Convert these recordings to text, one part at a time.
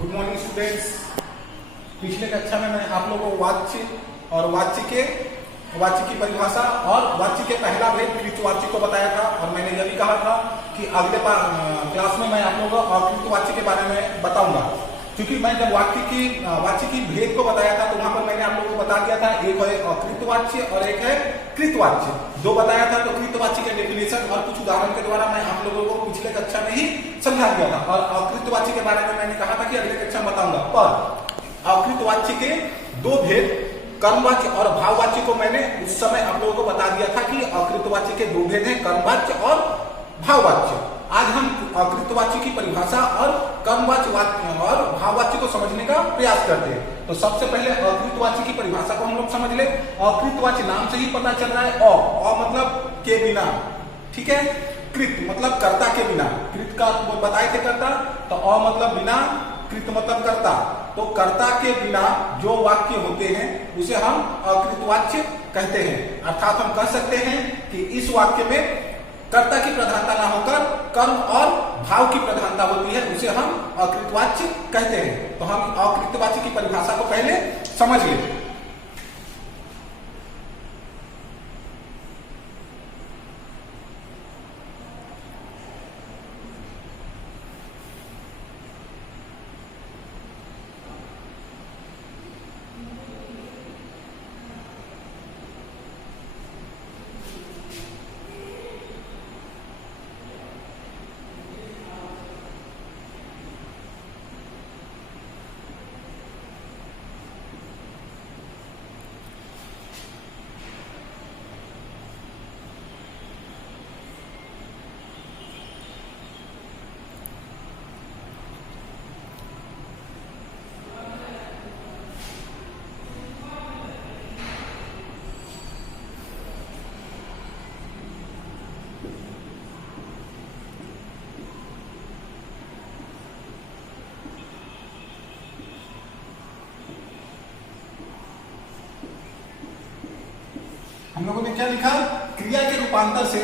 Good morning students. पिछले कक्षा में मैं आप लोगों को वाच्य और वाच्य की परिभाषा और वाच्य के पहला भेद कृतवाच्य को बताया था, और मैंने यह भी कहा था कि अगले क्लास में मैं आप लोगों को अकृतवाच्य के बारे में बताऊंगा। क्योंकि मैं जब वाच्य की भेद को बताया था तो वहां पर मैंने आप लोगों को बता दिया था, एक है अकृतवाच्य और एक है कृतवाच्य। दो बताया था, तो कृतवाच्य के डेफिनेशन और कुछ उदाहरण के द्वारा मैं आप लोगों को पिछले कक्षा में ही समझा दिया था, और अकृतवाच्य के बारे में मैंने कहा था कि अगले कक्षा में बताऊंगा। पर अकृतवाच्य के दो भेद कर्मवाच्य और भाववाच्य को मैंने उस समय आप लोगों को बता दिया था कि अकृतवाच्य के दो भेद हैं, कर्मवाच्य और भाववाच्य। आज हम अकृतवाच्य की परिभाषा और कर्मवाच्य और भाववाच्य को समझने का प्रयास करते हैं। तो सबसे पहले अकृतवाच्य की परिभाषा को हम लोग समझ ले। अकृतवाच्य नाम से ही पता चल रहा है, अ मतलब के बिना, ठीक है। कृत मतलब कर्ता के बिना, कृत का बताए थे कर्ता, तो अ मतलब बिना, कृत मतलब कर्ता। तो कर्ता के बिना जो वाक्य होते हैं उसे हम अकृतवाच्य कहते हैं। अर्थात हम कह सकते हैं कि इस वाक्य में कर्ता की प्रधानता ना होकर कर्म और भाव की प्रधानता होती है, उसे हम अकृतवाच्य कहते हैं। तो हम अकृतवाच्य की परिभाषा को पहले समझ लें। हम लोगों ने क्या लिखा? क्रिया के रूपांतर से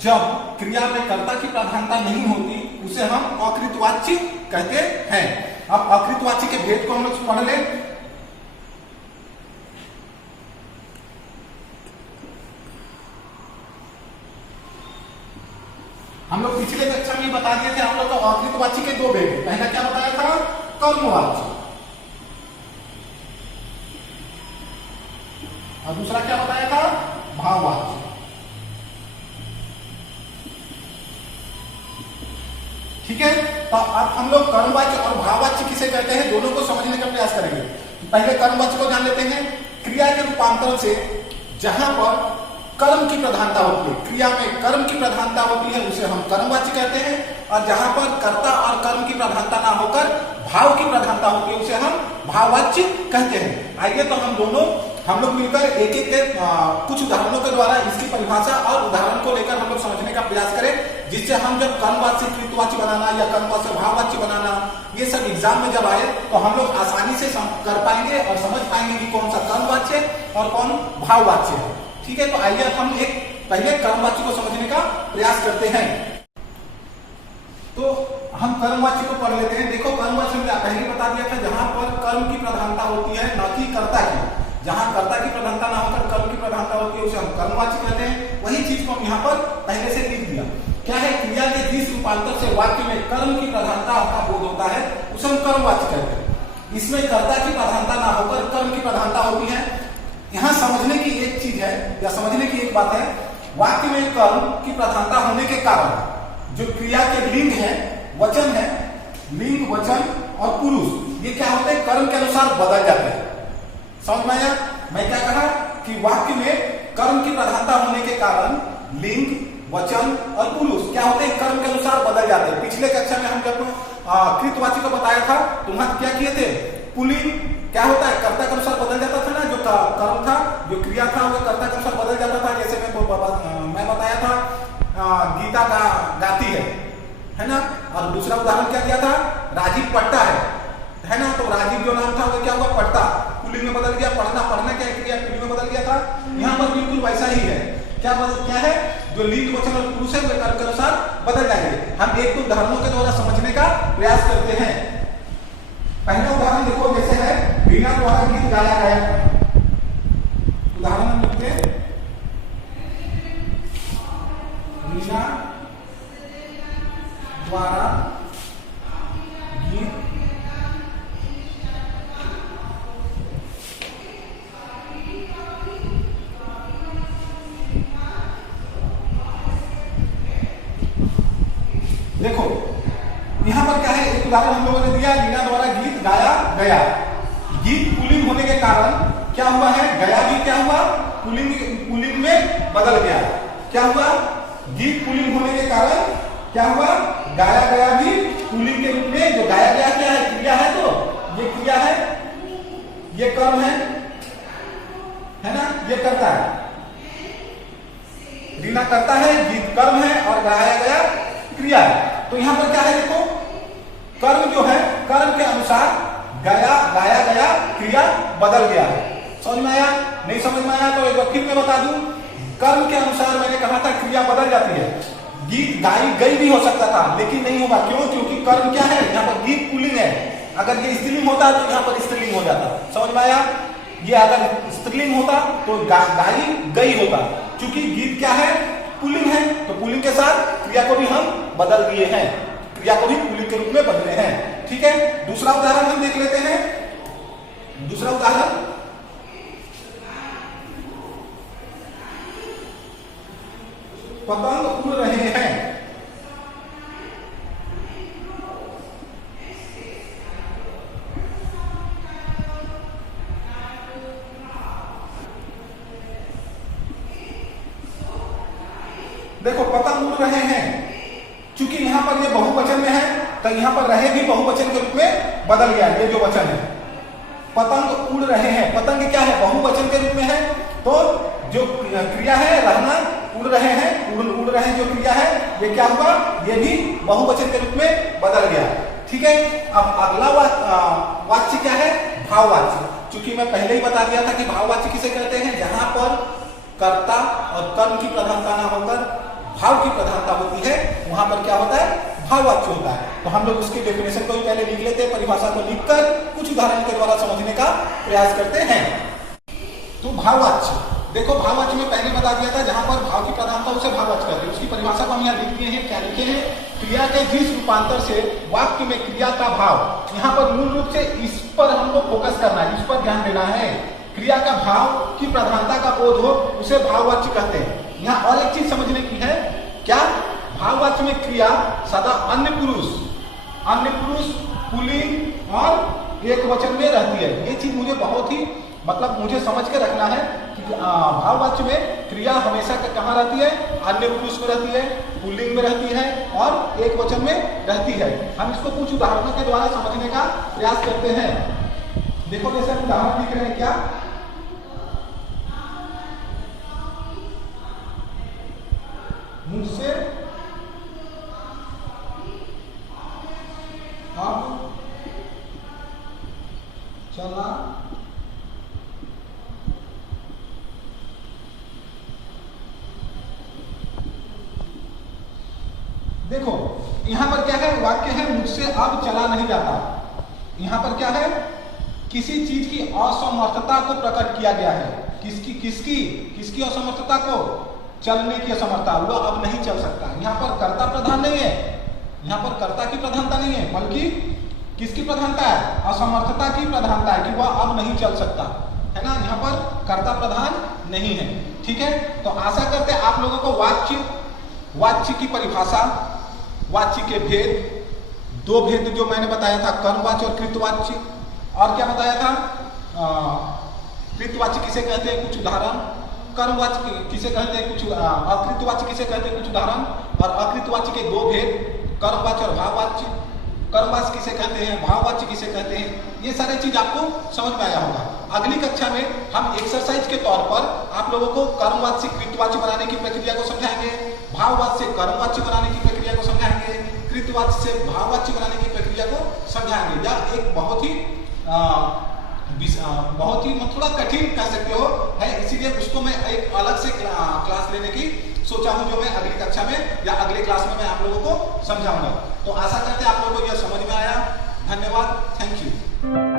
जब क्रिया में कर्ता की प्रधानता नहीं होती उसे हम अकृतवाच्य कहते हैं। अब अकृतवाच्य के भेद को हम लोग पढ़ ले। हम लोग पिछले कक्षा में बता दिए थे हम लोग को अकृतवाच्य के दो भेद। पहला क्या बताया था? कर्मवाच्य, और दूसरा क्या बताया था? भाववाच्य। ठीक है, तो अब हम लोग कर्मवाच्य और भाववाच्य किसे कहते हैं दोनों को समझने का प्रयास करेंगे। पहले कर्मवाच्य को जान लेते हैं। क्रिया के रूपांतर से जहां पर कर्म की प्रधानता होती है, क्रिया में कर्म की प्रधानता होती है, उसे हम कर्मवाच्य कहते हैं। और जहां पर कर्ता और कर्म की प्रधानता ना होकर भाव की प्रधानता होती है उसे हम भाववाच्य कहते हैं। आइए तो हम लोग मिलकर एक कुछ उदाहरणों के द्वारा इसकी परिभाषा और उदाहरण को लेकर हम लोग समझने का प्रयास करें, जिससे हम जब कर्मवाच्य से कृतवाच्य बनाना या कर्मवाच्य से भाववाच्य बनाना ये सब एग्जाम में जब आए तो हम लोग आसानी से कर पाएंगे और समझ पाएंगे कि कौन सा कर्मवाच्य और कौन भाववाच्य है। ठीक है, तो आइए हम एक पहले कर्मवाच्य को समझने का प्रयास करते हैं। तो हम कर्मवाच्य को पढ़ लेते हैं। देखो, कर्मवाच्य में पहले बता दिया था जहां पर कर्म की प्रधानता होती है न कि कर्ता की। जहां कर्ता की प्रधानता ना होकर कर्म की प्रधानता होती है उसे हम कर्मवाच्य कहते हैं। वही चीज को हम यहाँ पर पहले से लिख दिया। क्या है? क्रिया के जिस रूपांतर से वाक्य में कर्म की प्रधानता का बोध होता है उसे हम कर्मवाच्य कहते हैं। इसमें कर्ता की प्रधानता ना होकर कर्म की प्रधानता होती है। यहाँ समझने की एक चीज है या समझने की एक बात है, वाक्य में कर्म की प्रधानता होने के कारण जो क्रिया के लिंग है, वचन है, लिंग, वचन और पुरुष, ये क्या होते हैं? कर्म के अनुसार बदल जाते हैं। समझ में आया? मैं क्या कहा कि वाक्य में कर्म की प्रधानता होने के कारण लिंग, वचन और पुरुष क्या होते हैं? कर्म के अनुसार बदल जाते हैं। पिछले कक्षा में हम जब कृतवाच्य को बताया था तो वहां क्या किए थे? पुल्लिंग क्या होता है? कर्ता के अनुसार बदल जाता था ना, जो कर्म था, जो क्रिया था वो कर्ता के अनुसार बदल जाता था। जैसे मैं बताया था गीता का गाती है ना। और दूसरा उदाहरण क्या दिया था? राजीव पढ़ता है ना। तो राजीव जो नाम था वो क्या हुआ? पढ़ता, पुल्लिंग में बदल गया। पढ़ना क्या क्रिया पुल्लिंग में बदल गया था। यहाँ पर बिल्कुल वैसा ही है। क्या है? जो लिंग, वचन और पुरुष है वे कर्म के अनुसार बदल जाएंगे। हम एक दो उदाहरणों के द्वारा समझने का प्रयास करते हैं। पहला उदाहरण देखो, जैसे है रीना द्वारा गीत गाया गया। उदाहरण हम लिखते हैं, रीना द्वारा गीत देखो यहां पर क्या है, एक उदाहरण हम लोगों ने दिया, रीना द्वारा गीत गाया गया। गीत पुल्लिंग होने के कारण क्या हुआ है, गया भी क्या हुआ, पुल्लिंग में बदल गया। क्या हुआ, गीत पुल्लिंग होने के कारण क्या हुआ, गाया गया भी पुल्लिंग के रूप में। जो गाया गया क्या है, क्रिया है, तो ये क्रिया है, ये कर्म है ना, ये करता है, रीना करता है, गीत कर्म है और गाया गया क्रिया है। तो यहां पर क्या है, देखो कर्म जो है, कर्म के अनुसार गाया गया क्रिया बदल गया है। समझ में आया, नहीं समझ में आया तो एक बार फिर मैं बता दूं, कर्म के अनुसार मैंने कहा था क्रिया बदल जाती है। गीत गाई गई भी हो सकता था, लेकिन नहीं होगा, क्यों, क्योंकि कर्म क्या है, यहाँ पर गीत पुल्लिंग है। अगर ये स्त्रीलिंग होता तो यहाँ पर स्त्रीलिंग हो जाता। समझ में आया, ये अगर स्त्रीलिंग होता तो गाई गई होता। क्योंकि गीत क्या है, पुल्लिंग है, तो पुल्लिंग के साथ क्रिया को भी हम बदल दिए हैं, क्रिया को भी पुल्लिंग के रूप में बदले हैं। ठीक है, दूसरा उदाहरण हम देख लेते हैं। दूसरा उदाहरण, पतंग उड़ रहे हैं। देखो पतंग उड़ रहे हैं, चूंकि यहां पर ये बहुवचन में है तो यहां पर रहे भी बहुवचन के रूप में बदल गया। ये जो वचन है, पतंग उड़ रहे हैं, पतंग क्या है, बहुवचन के रूप में है, तो जो क्रिया है रहना, उड़ रहे हैं, उड़ रहे हैं जो क्रिया है, ये क्या हुआ, ये भी बहुवचन के रूप में बदल गया। ठीक है, अब अगला वाच्य क्या है, भाववाच्य। चूंकि मैं पहले ही बता दिया था कि भाववाच्य किसे कहते हैं, जहां पर कर्ता और कर्म की प्रधानता ना होकर भाव की प्रधानता होती है, वहां पर क्या होता है, भाववाच्य होता है। तो हम लोग उसकी डेफिनेशन को भी पहले लिख लेते हैं, परिभाषा को लिखकर कुछ उदाहरण के द्वारा समझने का प्रयास करते हैं। तो भाववाच्य देखो, भाववाच्य में पहले बता दिया था, जहां पर भाव की प्रधानता उसे भाववाच्य कहते हैं। उसकी परिभाषा को हम यहाँ लिख दिए हैं, क्या लिखे हैं, क्रिया के जिस रूपांतर से वाक्य में क्रिया का भाव, यहाँ पर मूल रूप से इस पर हमको फोकस करना है, इस पर ध्यान देना है। क्रिया का भाव की प्रधानता का बोध हो, उसे भाववाच्य कहते हैं। यहाँ और एक चीज समझने की है, क्या, भाववाच्य में क्रिया सदा अन्य पुरुष पुल्लिंग और एक वचन में रहती है। ये चीज मुझे बहुत ही मुझे समझ के रखना है कि भाववाच्य में क्रिया हमेशा कहाँ रहती है, अन्य पुरुष में रहती है, पुल्लिंग में रहती है और एक वचन में रहती है। हम इसको कुछ उदाहरणों के द्वारा समझने का प्रयास करते हैं। देखो जैसे हम उदाहरण लिख रहे हैं, क्या, मुझसे अब चला देखो यहां पर क्या है, वाक्य है मुझसे अब चला नहीं जाता। यहां पर क्या है, किसी चीज की असमर्थता को प्रकट किया गया है। किसकी असमर्थता को, चलने की असमर्थता, वह अब नहीं चल सकता। यहाँ पर कर्ता प्रधान नहीं है, यहाँ पर कर्ता की प्रधानता नहीं है, बल्कि किसकी प्रधानता है, असमर्थता की प्रधानता है कि वह अब नहीं चल सकता, है ना। यहाँ पर कर्ता प्रधान नहीं है। ठीक है, तो आशा करते हैं आप लोगों को वाच्य की परिभाषा, वाच्य के भेद, दो भेद जो मैंने बताया था, कर्मवाच्य और कृतवाच्य, और क्या बताया था, कृतवाच्य किसे कहते हैं, कुछ उदाहरण, कर्मवाच्य किसे कहते हैं, कुछ अकृतवाच्य किसे कहते हैं, कुछ उदाहरण, और अकृतवाच्य के दो भेद, कर्मवाच्य और भाववाच्य। कर्मवाच्य किसे कहते हैं, भाववाच्य किसे कहते हैं, ये सारी चीज आपको समझ में आया होगा। अगली कक्षा में हम एक्सरसाइज के तौर पर आप लोगों को कर्मवाच्य से कृतवाच्य बनाने की प्रक्रिया को समझाएंगे, भाववाच्य से कर्मवाच्य बनाने की प्रक्रिया को समझाएंगे, कृतवाच्य से भाववाच्य बनाने की प्रक्रिया को समझाएंगे। या एक बहुत ही थोड़ा कठिन कह सकते हो है, इसीलिए उसको मैं एक अलग से क्लास लेने की सोचा हूं, जो मैं अगली कक्षा में या अगले क्लास में मैं आप लोगों को समझाऊंगा। तो आशा करते हैं आप लोगों को यह समझ में आया। धन्यवाद, थैंक यू। मच।